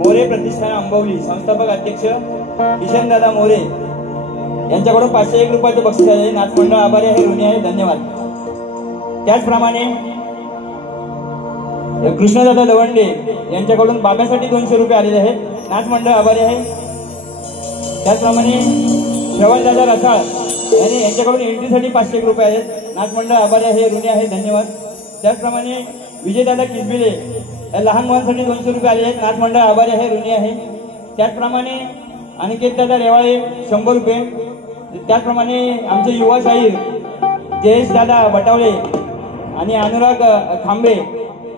मोरे प्रतिष्ठान अंबवली संस्थापक अध्यक्ष किशनदादा मोरे यांच्याकडून 501 रुपयाचं बक्षीस आहे। नाच मंडळ आभारी आहे, ऋणी आहे, धन्यवाद। त्याचप्रमाणे कृष्णदादा दवंडे यांच्याकडून बाब्यासाठी 200 रुपये आलेले आहेत, नाच मंडळ आभारी आहे। त्याचप्रमाणे श्रवणदादा रसाळ यांच्याकडून एंट्रीसाठी 501 रुपये आहेत, नाच मंडळ आभारी आहे, ऋणी आहे, धन्यवाद। त्याचप्रमाणे विजयदादा किसबिले लहान मुलांसाठी 200 रुपये आले आहेत, नाच मंडळ आभारी आहे, ऋणी आहे। त्याचप्रमाणे अनिकेतदादा रेवाळे 100 रुपये। त्याचप्रमाणे आमचे युवा शाहीर जयेश दादा बटावले आणि अनुराग खांबे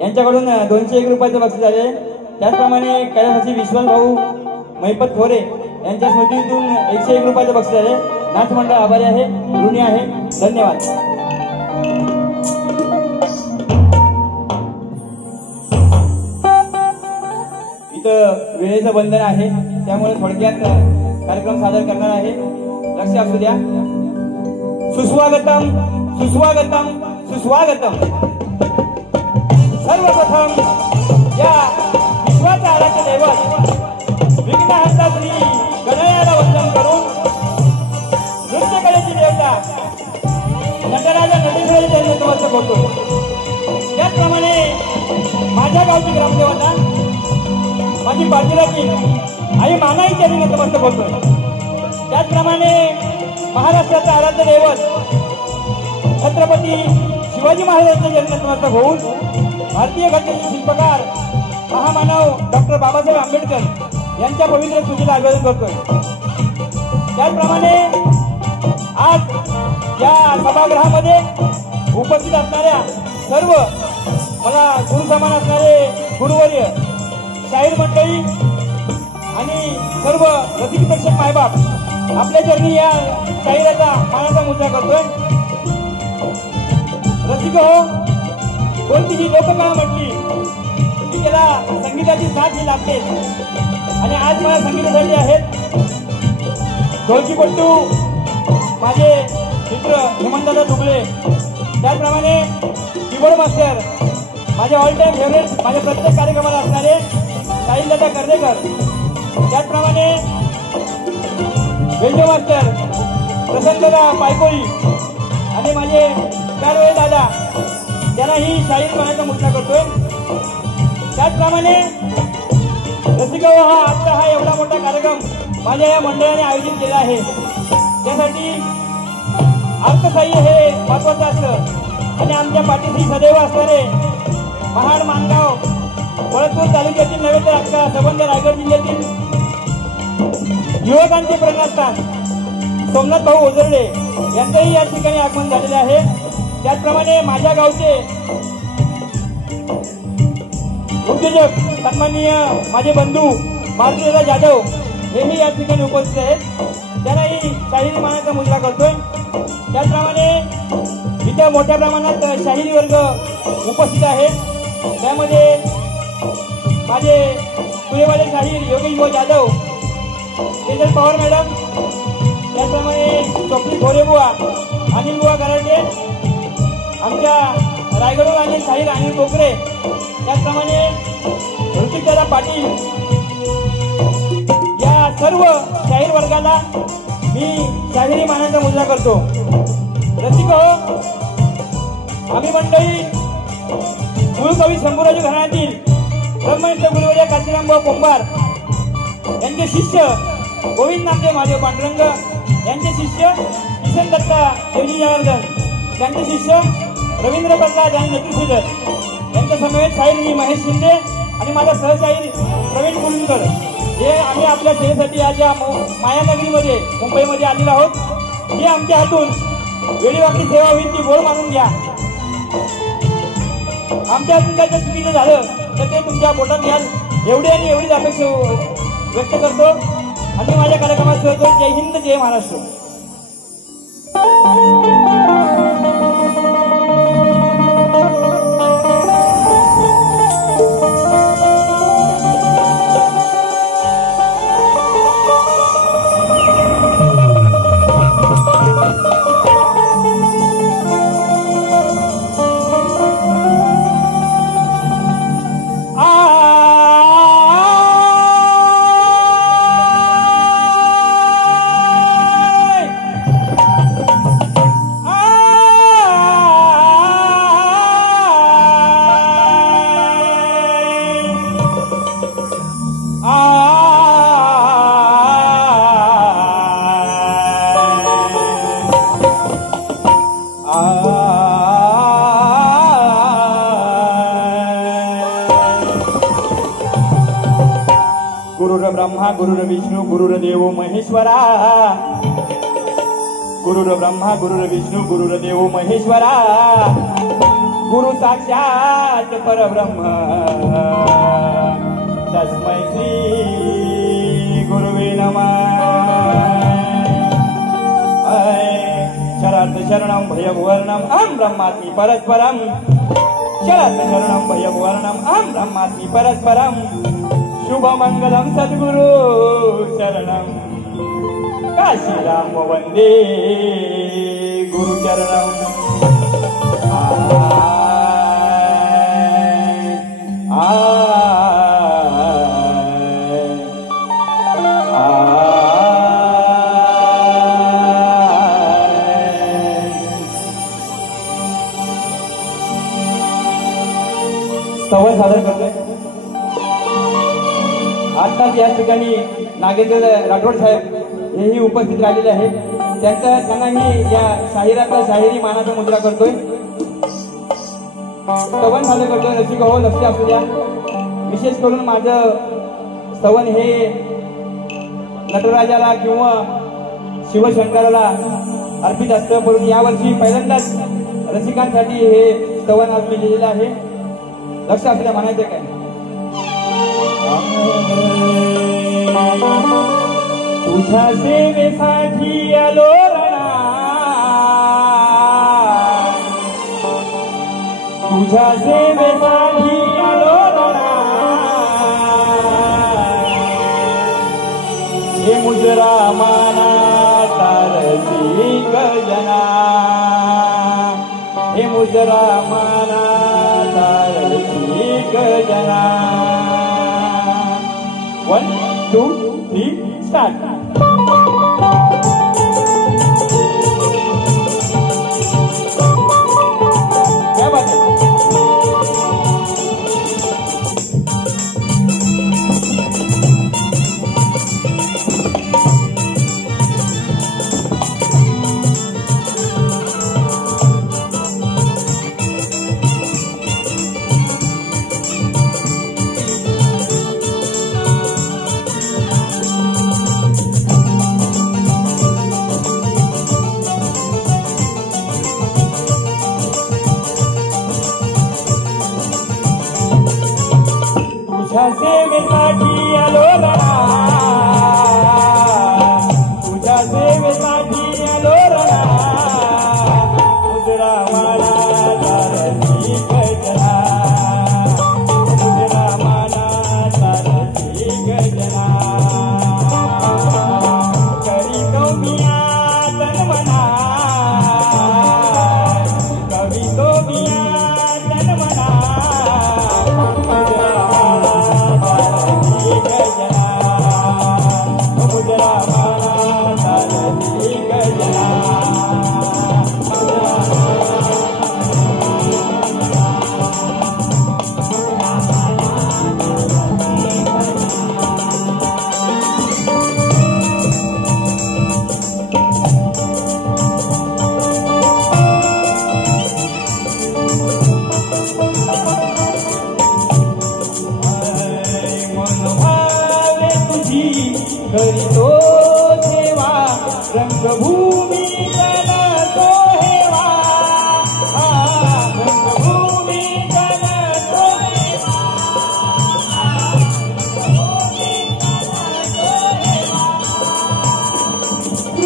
यांच्याकडून 201 रुपयाचं बक्षीस आले। त्याचप्रमाणे कैलासाची विश्वास भाऊ महिपत खोरे यांच्या स्मृतीतून 101 रुपयाचं बक्षीस आले, नाच मंडळ आभारी आहे, ऋणी आहे, धन्यवाद। इथं वेळेचं बंधन आहे, त्यामुळे थोडक्यात कार्यक्रम सादर करणार आहे, लक्ष असू द्या। सुस्वागतम सुस्वागतम सुस्वागतम। सर्वप्रथम या विश्वाचा आराध्य दैवत विघ्नहर्ता श्री गणरायाला वंदन करून नृत्यकलेची देवता नटराजा नटेश्वरी यांना नमस्कार करतो। त्याचप्रमाणे माझ्या गावची ग्रामदेवता माझी पाटीलाची आई मानाईची यांना नमस्कार करतो। त्याचप्रमाणे महाराष्ट्राचा आराध्य दैवत छत्रपती शिवाजी महाराजांच्या जन्मदिनाचा होऊन भारतीय घटनेचे शिल्पकार महामानव डॉक्टर बाबासाहेब आंबेडकर यांच्या पवित्र स्मृतीला अभिवादन करतोय। त्याचप्रमाणे आज या सभागृहामध्ये उपस्थित असणाऱ्या सर्व मला गुरु समान असणारे गुरुवर्य शाहीर मंडळी आणि सर्व रसिक प्रेक्षक मायबाप आपल्या चरणी या शाहिराचा मानाचा मुद्दा करतोय। रसिक हो, कोणती जी लोककला म्हटली की त्याला संगीताची साथ ही लागते आणि आज मला संगीतासाठी आहेत ढोलकीपट्टू माझे मित्र हेमंतदादा दुबळे, त्याचप्रमाणे कीबोर्ड मास्टर माझे ऑल टाइम फेवरेट माझ्या प्रत्येक कार्यक्रमाला असणारे साहिलदादा कर्देकर, त्याचप्रमाणे वेल्डो मास्टर प्रसन्नदादा पायकोळी आणि माझे प्यारवे दादा त्यांना ही शाहीर बनायचा मुद्दा करतोय। त्याचप्रमाणे रसिक हा आजचा हा एवढा मोठा कार्यक्रम माझ्या या मंडळाने आयोजित केला आहे, त्यासाठी अर्थसहाय्य हे महत्वाचं असतं आणि आमच्या पाठीशी सदैव असणारे महाड मानगाव वळतपूर तालुक्यातील नव्हे तर अख्खा संबंध रायगड जिल्ह्यातील युवकांचे प्रेरणास्थान सोमनाथ भाऊ ओझरडे यांचंही या ठिकाणी आगमन झालेले आहे। त्याचप्रमाणे माझ्या गावचे उद्योजक सन्माननीय माझे बंधू मारुतीदादा जाधव हेही या ठिकाणी उपस्थित आहेत. त्यांनाही शाहिरी मानाचा मुजरा करतोय. त्याचप्रमाणे इथं मोठ्या प्रमाणात शाहिरी वर्ग उपस्थित आहे. त्यामध्ये माझे पुढेवाले शाहीर योगेश भाऊ जाधव, तेजल पवार मॅडम, त्याचप्रमाणे स्वप्नील घोरेबुवा, अनिल बुवा कराटे, आमच्या रायगडहून आले शाहीर अनिल कोकरे, त्याचप्रमाणे ऋतिकदादा पाटील, या सर्व शाहीर वर्गाला मी शाहिरी मानाचा मुजरा करतो. रसिक हो, आम्ही मंडळी मूळ कवी शंभूराज घराण्यातील ब्रह्मनिष्ठ गुरुवर्य काशीरामभाऊ कुंभार यांचे शिष्य गोविंद नामदेव महादेव पांडुरंग, यांचे शिष्य किसन दत्ता देवजी जनार्दन, त्यांचे शिष्य रवींद्र प्रसाद आणि नेतृश्रीधर, यांच्या समवेत शाहीर मी महेश शिंदे आणि माझा सहशाहीर प्रवीण कुलकर हे आम्ही आपल्या सेवेसाठी आज या मायानगरीमध्ये मुंबईमध्ये आलेलो आहोत. ही आमच्या हातून वेळीवाकडी सेवा होईल ती गोड मानून घ्या. आमच्या हातून काय चुकीचं झालं तर ते तुमच्या पोटात घ्याल एवढी आणि एवढीच अपेक्षा व्यक्त करतो आणि माझ्या कार्यक्रमात सुरू. जय हिंद, जय महाराष्ट्र. गुरुर्ब्रह्मा गुरुर्विष्णू गुरुर्देवो महेश्वरा, गुरुर्ब्रह्मा गुरुर्विष्णू गुरुर्देवो महेश्वरा, गुरु साक्षात परब्रह्म तस्मै श्री गुरुवे नमः. शरद शरणं भयवर्णं अहं ब्रह्मास्मि परस्परं, शरद शरणं भयवर्णं अहं ब्रह्मास्मि परस्परं, शुभमंगलम सद्गुरु शरणं काशीराम वंदे गुरुचरणं. संवाद सादर करतोय. आत्ताच या ठिकाणी नागेंद्र राठोड साहेब हेही उपस्थित राहिलेले आहेत. त्यांनाही या शाहिराचा शाहिरी मानाचा मुजरा करतोय. स्तवन सादर करतोय. रसिक हो, लक्ष असू द्या. विशेष करून माझं स्तवन हे नटराजाला किंवा शिवशंकराला अर्पित असतं, परंतु यावर्षी पहिल्यांदाच रसिकांसाठी हे स्तवन आज मी लिहिलेलं आहे. लक्ष असू द्या. म्हणायचं काय, तुझ्या सेवेसाठी आलो रणा, तुझ्या सेवेसाठी आलो रणा, हे मुजरा माना रसिक जना, हे मुजरा माना रसिक जना. 1, 2, 3, start. क्या बात है.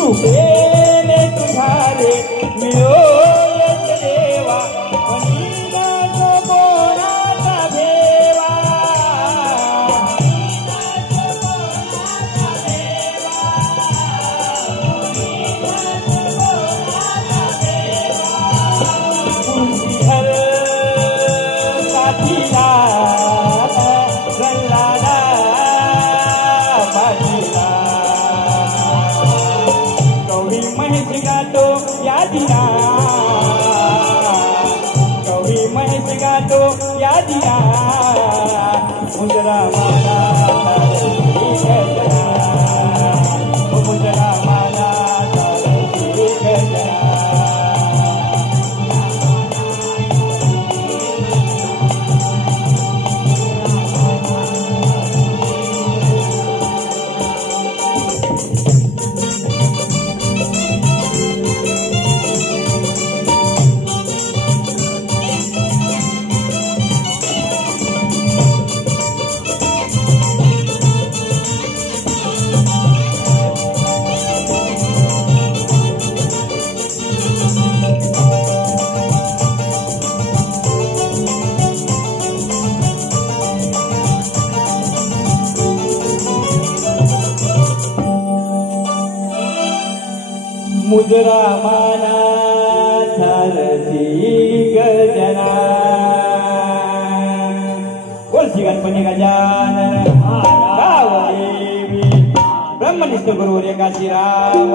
कृपेने तुझारे मिळो यश देवा मनीनाथ कोणाचा देवा हर साथीला रल्लादा पाटीला गौरी महेश गातो या दिना गौरी महेश गातो या दिना मुजरा माला मुजरा माला मुजरा माना थारसी गजना बोल श्री गणपती गजानन गावदेवी ब्रह्मनिष्ठ गुरुवर एकाशीराम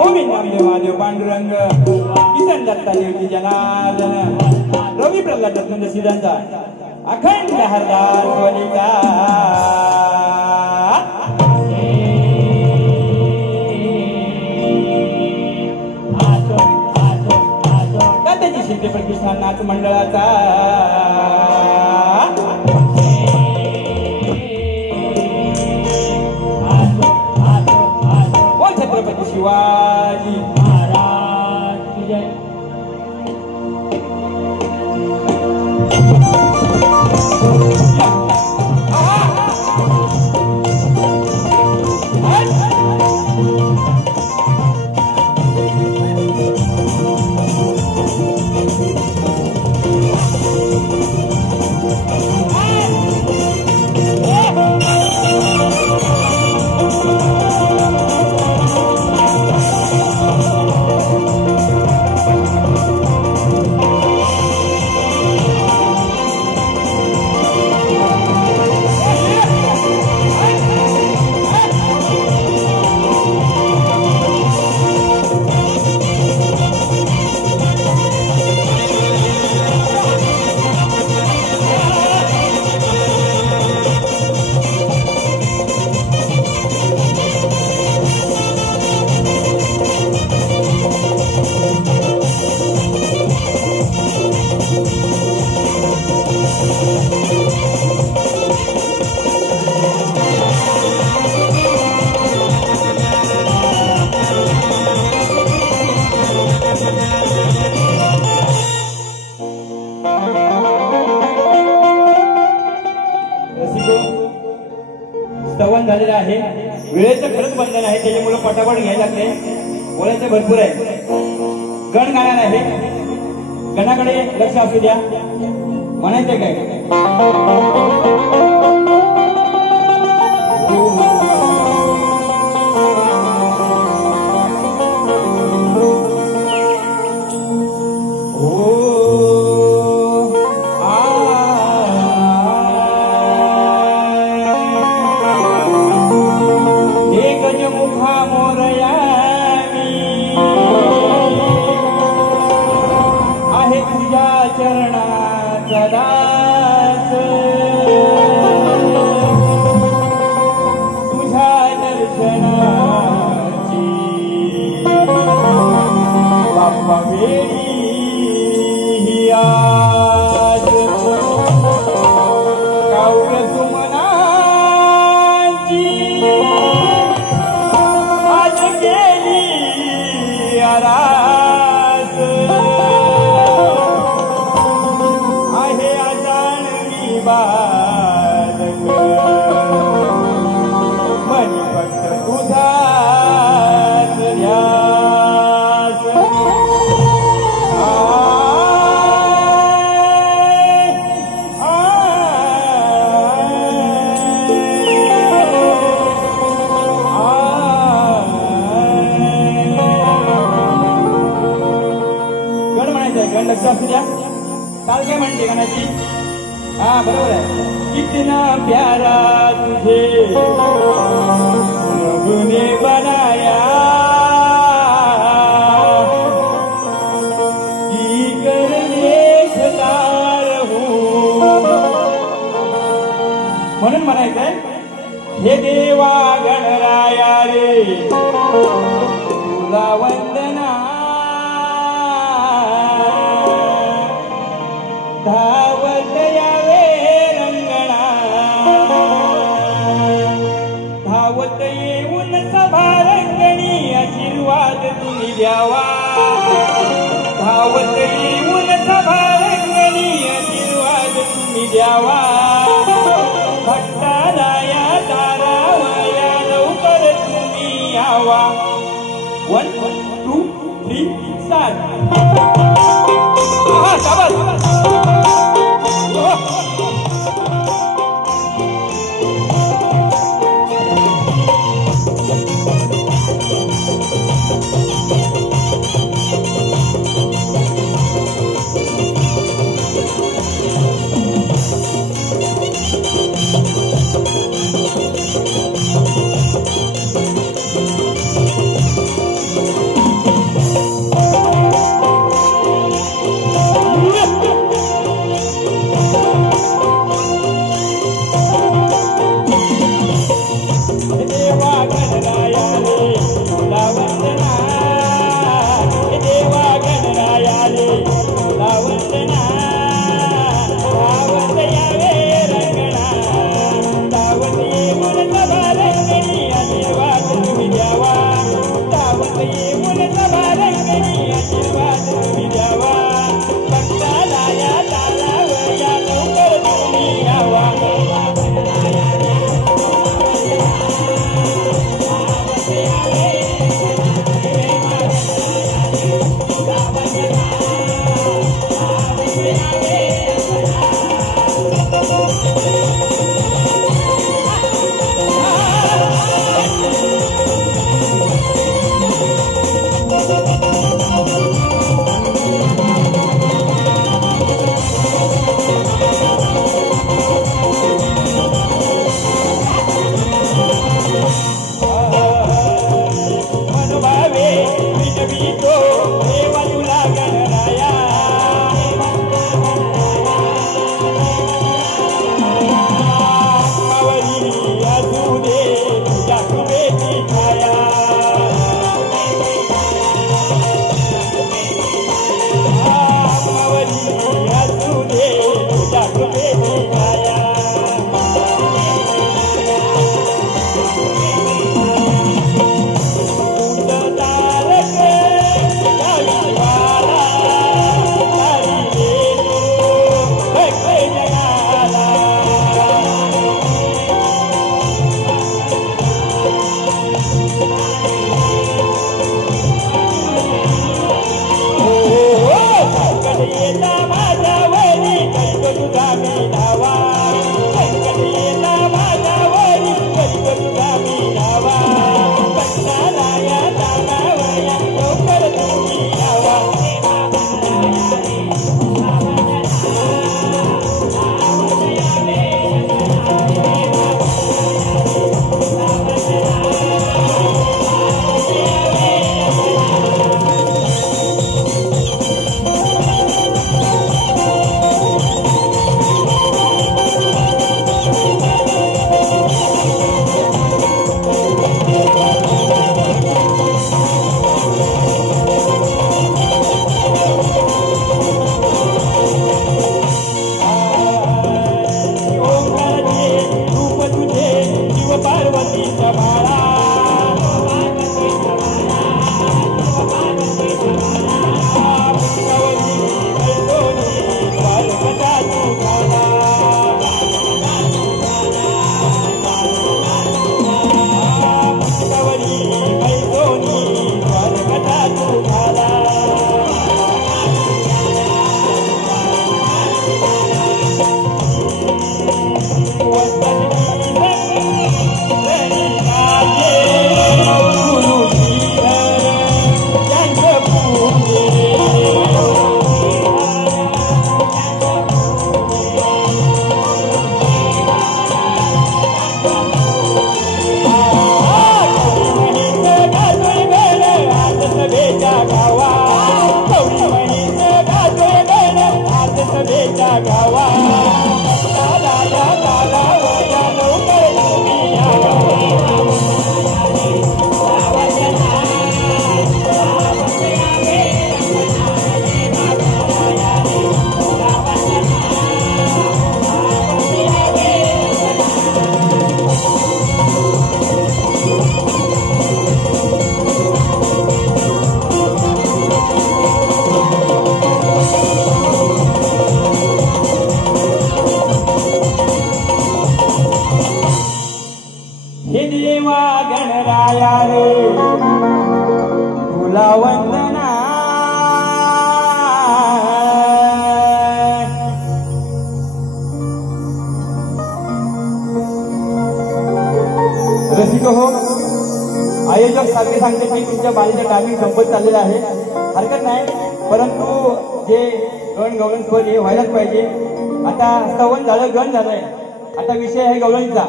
गोविंद नामदेव महादेव पांडुरंग किसन दत्ता देवजी जनार्दन रवी प्रल्हाद दत्तनंद सिद्धांचा अखंड हरदास वनिता प्रतिष्ठान नाच मंडळाचा छत्रपती शिवाजी महाराज की जय. स्तवन झालेलं आहे. वेळेचं खरंच बंधन आहे, त्याच्यामुळे पटापट घ्यायला लागते. बोलायचं भरपूर आहे. गण गाणार आहे, गणाकडे लक्ष असू द्या. म्हणायचं काय चरणाचा दास असू द्या. काल काय म्हणते गाण्याची? हा बरोबर आहे. कितना प्यारा तुझे रबने बनाया की करने सतार हूँ. म्हणून म्हणायचंय हे देवा गणराया रे तुला वंदना. धावत यावे रंगणा धावत येऊन सभा रंगणी आशीर्वाद तुम्ही द्यावा. धावत येऊन सभा रंगणी आशीर्वाद तुम्ही द्यावा. भक्तालया तारावया लवकर तुम्ही यावा. 1 2 3 4 तारक तुला वंदना रसिक हो, आयोजक सारखे सांगते की तुमच्या बालीचं टायमिंग संपत चाललेलं आहे, हरकत नाही, परंतु जे गण गवळण स्वर हे व्हायलाच पाहिजे. आता स्तवन झालं, गण झालंय, आता विषय आहे गवळणीचा,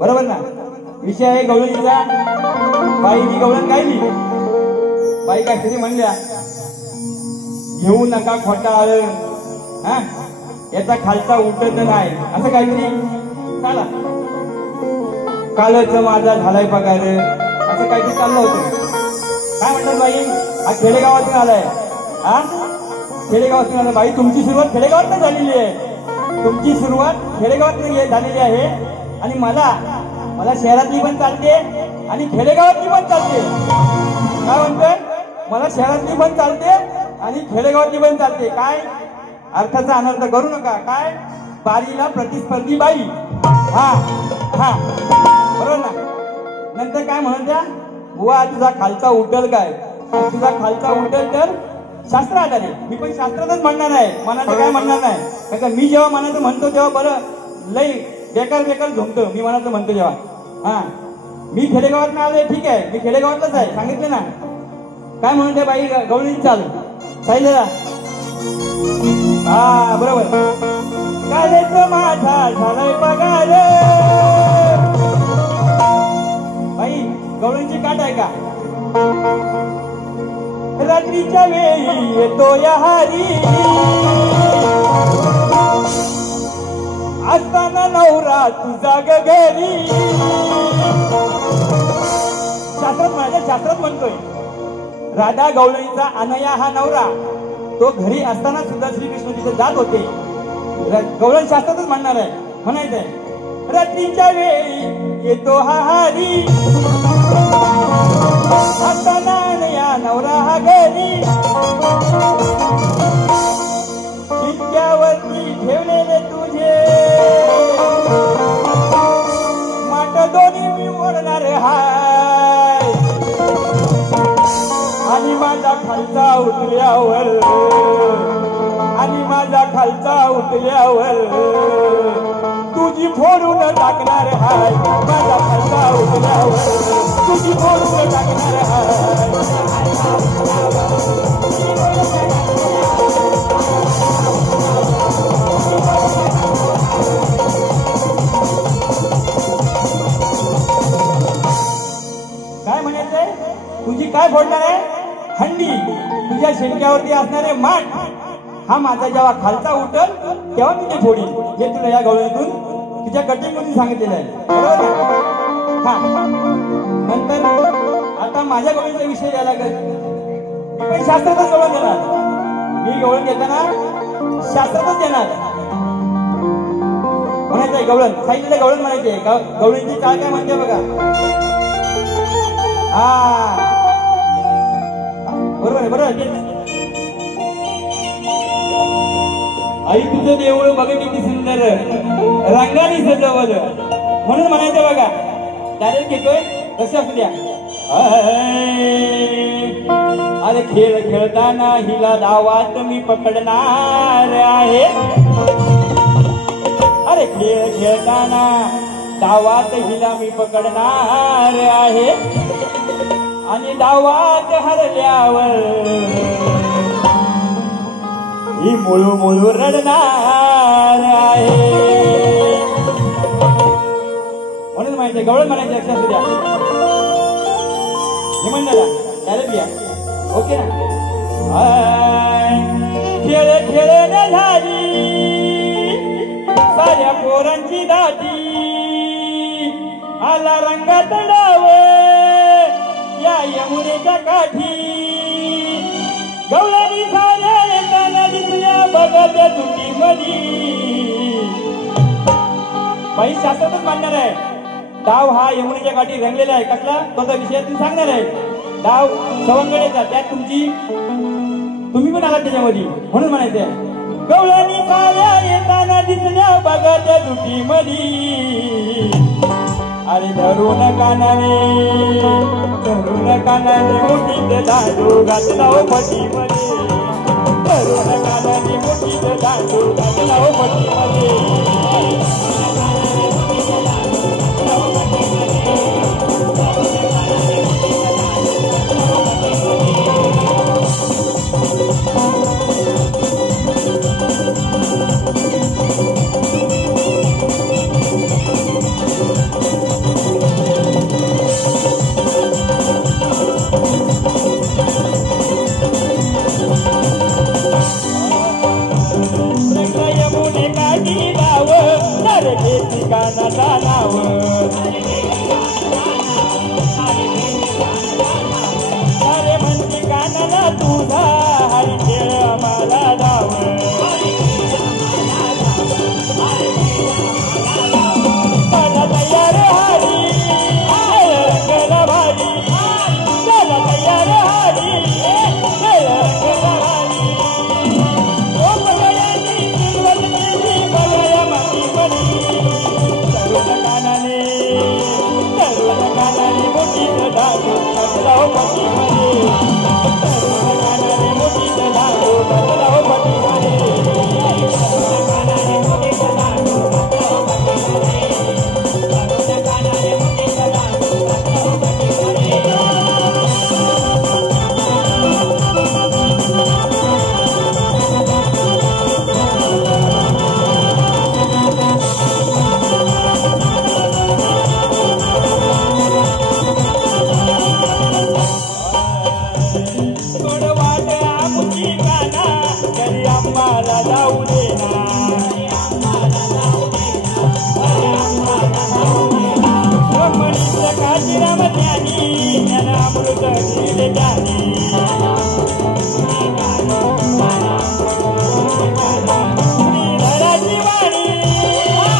बरोबर ना? विषय आहे गवळणीचा. बाईनी गवळण गायली, बाई काय तरी म्हणल्या, घेऊ नका खोटा हा याचा खालचा उठत नाही, असं काहीतरी चाला. कालच माझा झालाय पगार, असं काहीतरी चाललं होतं. काय म्हणतात बाई? हा खेडेगावातून आलाय, हा खेडेगावातून आलाय. बाई तुमची सुरुवात खेडेगावात झालेली आहे, तुमची सुरुवात खेडेगावातून झालेली आहे. आणि मला शहरातली पण चालते आणि खेडेगावातली पण चालते. काय म्हणतोय? मला शहरातली पण चालते आणि खेडेगावातली पण चालते. काय अर्थाचा अनर्थ करू नका. काय बारीला प्रतिस्पर्धी बाई, हा हा बरोबर ना? नंतर काय म्हणत द्या, बुवा तुझा खालचा उठल काय, तुझा खालचा उठल तर शास्त्र आधारे. मी पण शास्त्रातच म्हणणार आहे, मनाचं काय म्हणणार नाही. कारण का मी जेव्हा मनाचं म्हणतो तेव्हा बरं लई बेकार झोमतो. मी मनाचं म्हणतो जेव्हा, हा मी खेडेगावात आलोय, ठीक आहे, मी खेडेगावातच आहे, सांगितलं ना. काय म्हणून त्या बाई गवळणी चाल साहिलला, हा बरोबर. कालच माझा झालाय पगार, बाई गवळणीची काट आहे का? रात्रीच्या वेळी येतो या हारी, असताना नवरा तुझा घरी. शास्त्रात म्हणतोय, राधा गवळणीचा अनया हा नवरा, तो घरी असताना सुद्धा श्रीकृष्ण तिथे जात होते. गवळण शास्त्रातच म्हणणार आहे, म्हणायचंय रात्रीच्या वेळी येतो हा हारी, असताना अनया नवरा हा घरी. शिक्क्यावरती ठेवलेले तुझे माट दोन्ही मी ओढणार हाय, आणि माझा खालचा उठल्यावर, आणि माझा खालचा उठल्यावर तुझी फोडून टाकणार हाय, माझा खालचा उठल्यावर तुझी फोडून टाकणार हाय. काय म्हणायचंय? तुझी काय फोडणार आहे? हंडी. तुझ्या शेणक्यावरती असणारे माठ, हा माझा जेव्हा खालचा उठल तेव्हा मी ते फोडीन. हे तुला या गवळणीतून तुझ्या कटिंगमधून सांगितलेलं आहे, बरोबर ना? हा नंतर आता माझ्या गवळणीचा विषय द्यायला लागेल. मी पण शास्त्रातच गवळण देणार. मी गवळण घेताना शास्त्रातच देणार. म्हणायचंय गवळण, सांगितलेलं गवळण म्हणायचे. गवळणीची चाळ काय म्हणते बघा, हा बरोबर आहे, बरोबर. आई तुझं देऊळ बघ किती सुंदर, रंगाने सजवलं, म्हणून म्हणायचं बघा. डायरेक्ट घेतोय कसं असू द्या. अरे खेळ खेळताना हिला डावात मी पकडणार आहे, अरे खेळ खेळताना डावात हिला मी पकडणार आहे, आणि डावात हरल्यावर ही मुळू मुळू रडणार आहे. म्हणून माहिती गवळण म्हणायचे, लक्षात द्या. हे म्हणलं डायरेक्ट घ्या, ओके ना? खेळ खेळणे झाली साऱ्या पोरांची दाटी, आला रंगात डाव या यमुनेच्या काठी, गवळणी साऱ्या येताना दिसल्या बघा त्या चुकी मधी. बाई शास्त्रातच मांडणार आहे. डाव हा यमुनेच्या काठी रंगलेला आहे. कसला? तो विषयातून सांगणार आहे. डाव सवंगडेचा, त्यात तुम्ही पण आलात त्याच्यामध्ये, म्हणून म्हणायचंय गवळणी साऱ्या येताना दिसल्या बघा त्या चुकी मधी, अरे धरून कानाने मुठीत दांडू घातला हो पटीमध्ये, धरून कानाने मुठीत दांडू घातला हो पटीमध्ये. अरे म्हणते कानाला तुझा हरी खेळ आम्हाला धाव, चला तयार हरी रंगला भारी, चला तयार हरी रंगला भारी. ओ बघायची सुरुवात केली बघाया माती पडी, तरुण कानाने मोठीत दांडू घातला हो पटीमध्ये, तरुण कानाने मोठीत दांडू घातला हो पटीमध्ये, तरुण कानाने मोठीत दांडू घातला हो पटीमध्ये, तरुण कानाने मोठीत दांडू घातला हो पटीमध्ये. आम्हाला जाऊ देना, मनीष काशीराम ज्ञानी ज्ञान अमृत दिले ज्ञानी, श्रीधराची वाणी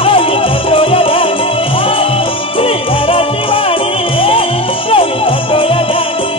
रवितोय ध्यानी, श्रीधराची वाणी रवितोय ध्यानी.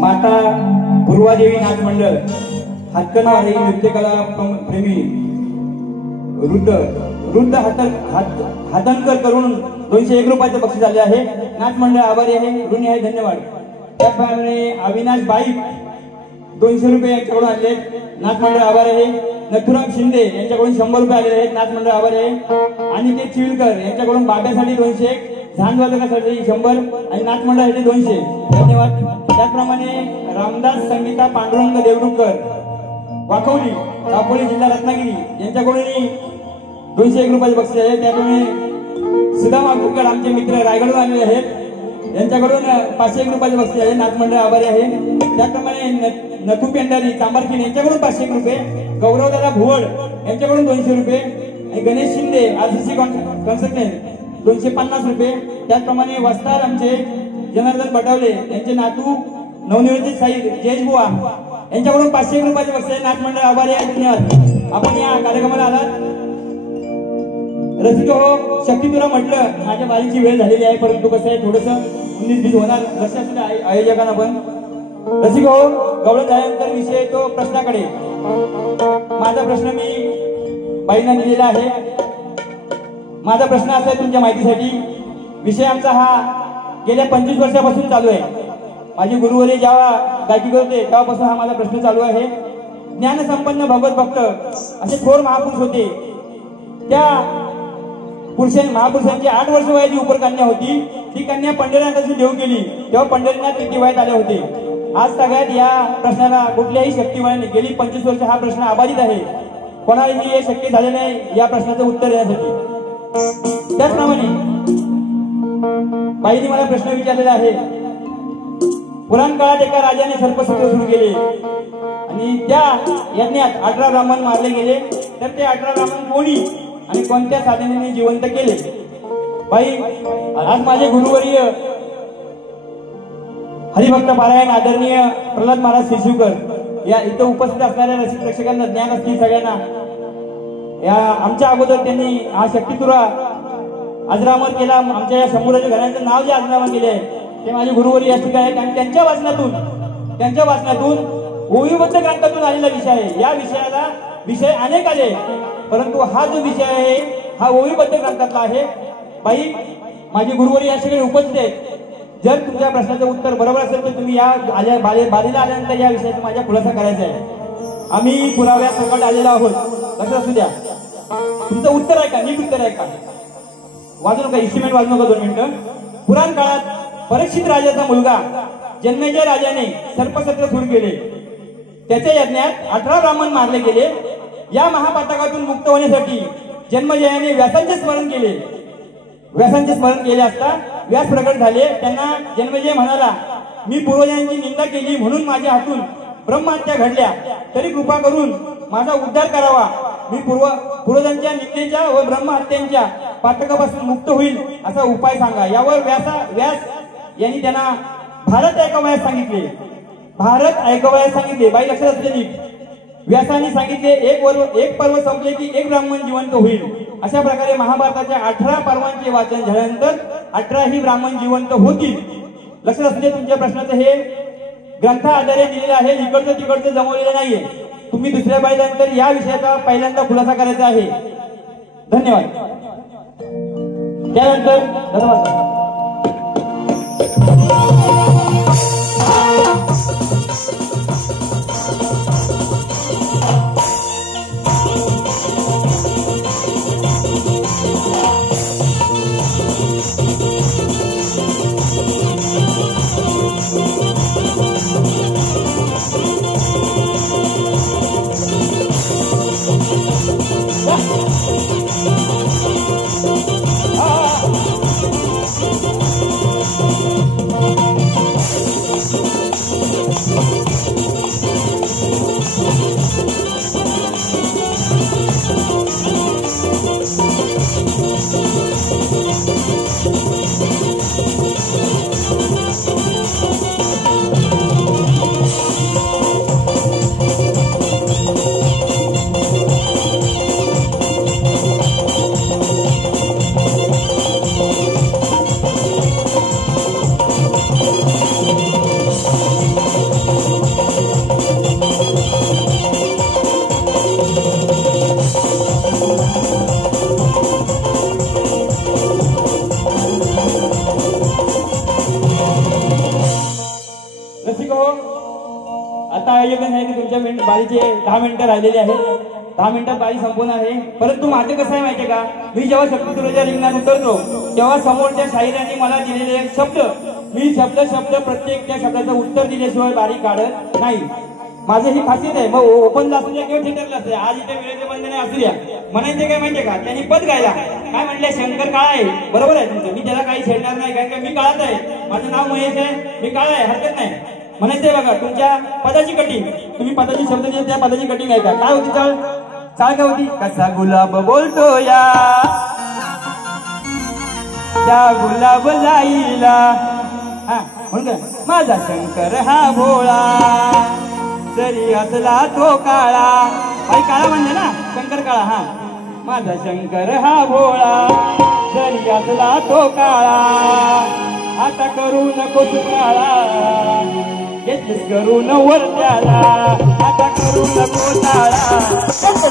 माता पूर्वादेवी नाथ मंडळ हातकणवारी नृत्यकला प्रेमी वृद्ध हातणकर करून 201 रुपयाचं बक्षीस आले आहे. नाथ मंडळ आभारी आहे, ऋणी आहे, धन्यवाद. त्याप्रमाणे अविनाश बाईक 200 रुपये यांच्याकडून आले, नाथ मंडळ आभारी आहे. नथुराम शिंदे यांच्याकडून 100 रुपये आलेले आहेत, नाथ मंडळ आभारी आहे. अनिकेत चिविलकर यांच्याकडून बाब्यासाठी 200, झांजवादकासाठी 100 आणि नाथ मंडळासाठी 200, धन्यवाद. त्याचप्रमाणे रामदास संगीता पांडुरंग देवरुखकर वाखवली दापोली जिल्हा रत्नागिरी यांच्याकडून 201 रुपयाचे बक्षीस आहे. त्याप्रमाणे सुदामा कुक्कड आमचे मित्र रायगडहून आलेले आहेत, यांच्याकडून 501 रुपयाचे बक्षीस आहे, नाथ मंडळ आभारी आहे. त्याचप्रमाणे नथू पेंढारी चांबारखिंड यांच्याकडून 501 रुपये, गौरवदादा भुवड यांच्याकडून 200 रुपये आणि गणेश शिंदे आरसीसी कन्सल्टंट 250 रुपये. त्याचप्रमाणे वस्तार आमचे जनार्दन बटावले यांचे नातू नवनिर्मित साई जयेश बुवा यांच्याकडून 501 रुपयाचे बक्षीस आहे, नाथ मंडळ आभारी आहे, धन्यवाद. आपण या कार्यक्रमाला आलात. रसिक हो, शक्ती तुला म्हटलं माझ्या बारीची वेळ झालेली आहे, परंतु कसं आहे थोडंसं 19-20 होणार, लक्षात द्या आयोजकांना पण. रसिक हो, गवळण झाल्यानंतर विषय तो प्रश्नाकडे. माझा प्रश्न मी बाईंना दिलेला आहे. माझा प्रश्न असा आहे तुमच्या माहितीसाठी. विषय आमचा हा गेल्या 25 वर्षापासून चालू आहे. माझे गुरुवरी जेव्हा गायकी करते तेव्हापासून हा माझा प्रश्न चालू आहे. ज्ञानसंपन्न भगवत भक्त असे थोर महापुरुष होते. त्या महापुरुषांची 8 वर्ष वयाची उपरकन्या होती. ती कन्या पंढरीनाथाची देऊ केली तेव्हा पंढरीनाथ किती वयात आले होते. आज सगळ्यात या प्रश्नाला कुठल्याही शक्तिवाने गेली 25 वर्ष हा प्रश्न अबाधित आहे. कोणालाही हे शक्य झाले नाही या प्रश्नाचं उत्तर देण्यासाठी। त्याचप्रमाणे बाईंनी मला प्रश्न विचारलेला आहे, पुराण काळात एका राजाने सर्पसत्र सुरू केले आणि त्या यज्ञात 18 ब्राह्मण मारले गेले, तर ते 18 ब्राह्मण कोणी आणि कोणत्या साधनेने जिवंत केले? बाई, आज माझे गुरुवर्य हरिभक्त पारायण आदरणीय प्रल्हाद महाराज शिरशिवकर या इथं उपस्थित असणाऱ्या रसिक प्रेक्षकांना ज्ञान असतील सगळ्यांना, या आमच्या अगोदर त्यांनी हा शक्तितुरा अजरामर केला। आमच्या या शंभूराच्या घरांचं नाव जे अजरामर केले ते माझे गुरुवर्य या ठिकाणी आहेत आणि त्यांच्या वाचनातून ओवीबद्ध ग्रंथातून आलेला विषय आहे। या विषयाला विषय अनेक आले, परंतु हा जो विषय आहे हा ओवीबद्ध ग्रंथातला आहे। बाई, माझे गुरुवर्य या ठिकाणी उपस्थित आहेत। जर तुमच्या प्रश्नाचं उत्तर बरोबर असेल तर तुम्ही या बारीला आल्यानंतर या विषयाचा माझ्या खुलासा करायचा आहे। आम्ही पुराव्यात प्रकट आलेलो आहोत, लक्षात असू द्या। तुमचं उत्तर आहे का? नीट उत्तर आहे का? वाजू नका, इन्स्ट्रुमेंट वाजू नका 2 मिनिटं। पुराण काळात परीक्षित राजाचा मुलगा जन्मेजय राजाने सर्पसत्र सुरू केले, त्याच्या यज्ञात 18 ब्राह्मण मारले गेले। या महापातकातून मुक्त होण्यासाठी जन्मेजयाने व्यासांचे स्मरण केले असता व्यास प्रकट झाले। त्यांना जन्मेजय म्हणाला, मी पूर्वजांची निंदा केली म्हणून माझ्या हातून ब्रह्महत्या घडल्या, तरी कृपा करून माझा उद्धार करावा। मी पूर्वजांच्या निंदेच्या व ब्रह्महत्यांच्या पातकापासून मुक्त होईल असा उपाय सांगा। यावर व्यास यांनी त्यांना भारत ऐकवायला सांगितले। बाई, लक्षात असलेली व्यासाने सांगितले, एक पर्व संपले की एक ब्राह्मण जिवंत होईल। अशा प्रकारे महाभारताच्या 18 पर्वांचे वाचन झाल्यानंतर 18ही ब्राह्मण जिवंत होतील। लक्षात असले तुमच्या प्रश्नाचं हे ग्रंथा आधारे दिलेलं आहे, इकडचं तिकडचं जमवलेलं नाहीये। तुम्ही दुसऱ्या बाईनंतर या विषयाचा पहिल्यांदा खुलासा करायचा आहे। धन्यवाद। त्यानंतर धन्यवाद। आता आयोजन आहे की तुमच्या बारीचे 10 मिनिटं राहिलेले आहेत। 10 मिनिटात बारी संपवणार आहे। परंतु माझं कसं आहे माहितीये का, मी जेव्हा शक्तितुराच्या रिंगणात उतरतो तेव्हा समोरच्या शाहिरांनी मला दिलेले एक शब्द, मी शब्द प्रत्येक त्या शब्दाचं उत्तर दिल्याशिवाय बारी काढत नाही। माझी ही खासियत आहे। मग ओपनला असू द्या किंवा थिएटरला असू द्या, आज इथे वेळेचे बंधने असू द्या, म्हणायचे काय माहितीये का, त्यांनी पद गायला काय म्हटलंय, शंकर काळा आहे। बरोबर आहे तुमचं, मी त्याला काही छेडणार नाही, कारण की मी काळात आहे, माझं नाव महेश आहे, मी काळा आहे, हरकत नाही। म्हणायचंय बघा, तुमच्या पदाची कटिंग, तुम्ही पदाची शब्द दिले त्या पदाची कटिंग आहे का, काय होती चाल काय होती, कसा गुलाब बोलतो या त्या गुलाब जाईला, हा म्हणतो माझा शंकर हा भोळा, जरी असला तो काळा, बाई काळा म्हणजे ना शंकर काळा, हा माझा शंकर हा भोळा, जरी असला तो काळा, आता करू नको काळा, घेतलीस करून वरत्याला, आता करू नको ताळा,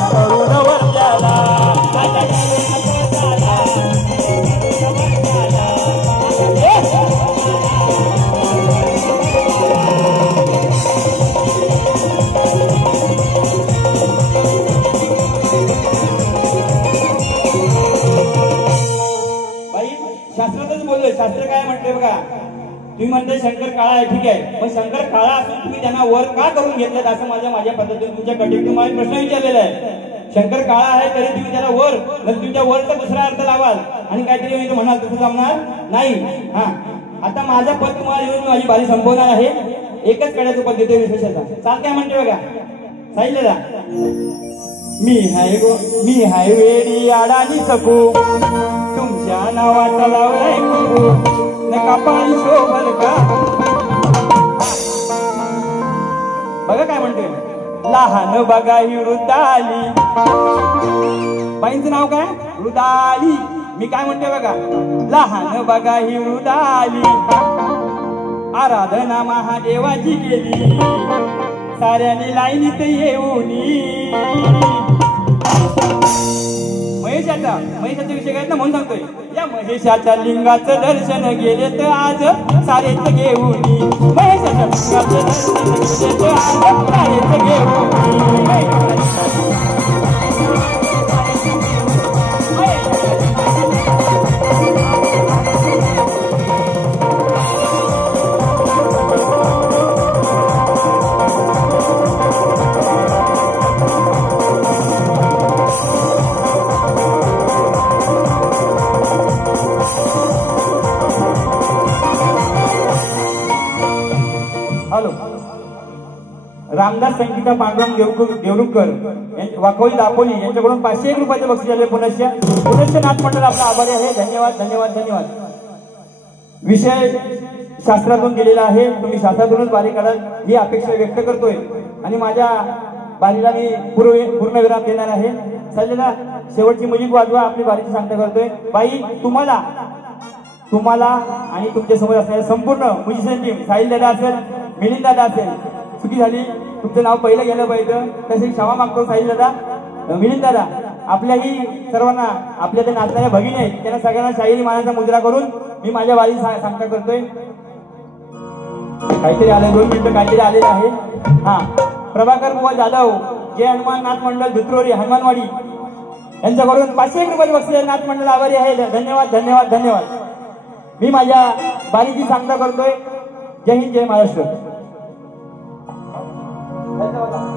करून वरत्याला, आता करू नको ताळा, बाई शास्त्रातच बोललोय, शास्त्र काय म्हणते बघा, तुम्ही म्हणताय शंकर काळा आहे, ठीक आहे, मग शंकर काळा असून तुम्ही त्यांना वर का करून घेतलेत, असं माझ्या पद्धतीने तुमच्या कटिंग तुम्हाला प्रश्न विचारलेला आहे। शंकर काळा आहे तरी तुम्ही त्याला वर तुमच्या वरचा दुसरा अर्थ लावाल आणि काहीतरी मी म्हणाल तसं जमणार नाही. हा आता माझा पद तुम्हाला येऊन माझी बारी संपवणार आहे. एकच कड्याचं पद देतोय विशेषाचा. चाल काय म्हणते बघा सांगितलं. मी हाय वेडी आडानी सकू तुमच्या नावाचा लावलाय नका पाणी शोभल का. बघा काय म्हणतोय. लहान बघा ही वृद्धाली. बाईंचं नाव काय वृद्धाली. मी काय म्हणते बघा. लहान बघा ही वृद्धाली आराधना महादेवाची केली साऱ्याने लाईनीत येऊनी. महेशाचा विषय काय ना म्हणून सांगतोय. या महेशाच्या लिंगाचं दर्शन गेले तर आज सारेच घेऊनी. महेशाच्या लिंगाचं दर्शन गेले तर आज सारेच घेऊनी. रामदास संगीता पांडुरंग देवरुखकर वाकोली दापोली यांच्याकडून 501 रुपयाचे बक्षीस आले. पुनश्च नाथ मंडळ आपला आभारी आहे. धन्यवाद धन्यवाद धन्यवाद. विषय शास्त्रातून दिलेला आहे. तुम्ही शास्त्रातूनच बारी काढाल ही अपेक्षा व्यक्त करतोय आणि माझ्या बारीला मी पूर्णविराम देणार आहे. सध्याला शेवटची मुजिक वाजवा. आपली बारीची सांगता करतोय. बाई तुम्हाला आणि तुमच्या समोर असणाऱ्या संपूर्ण म्युझिशियन टीम साहिल दादा असेल मिलिंद दादा असेल चुकी झाली तुमचं नाव पहिलं गेलं पाहिजे तसे क्षमा मागतो. साहिल दादा मिलिंद दादा आपल्याही सर्वांना आपल्या ते नाचणाऱ्या भगिनी आहेत त्यांना सगळ्यांना शाहिरी मानाचा मुद्रा करून मी माझ्या बारी सांगता करतोय. काहीतरी आलं 2 मिनिटं काहीतरी आलेलं आहे. हा प्रभाकर बुवा जाधव जय हनुमान नाथ मंडळ दुत्रोरी हनुमानवाडी यांच्याकडून 501 रुपये बक्षीस नाथ मंडळ आभारी आहे. धन्यवाद धन्यवाद धन्यवाद. मी माझ्या बारीची सांगता करतोय. जय हिंद जय महाराष्ट्र. धन्यवाद.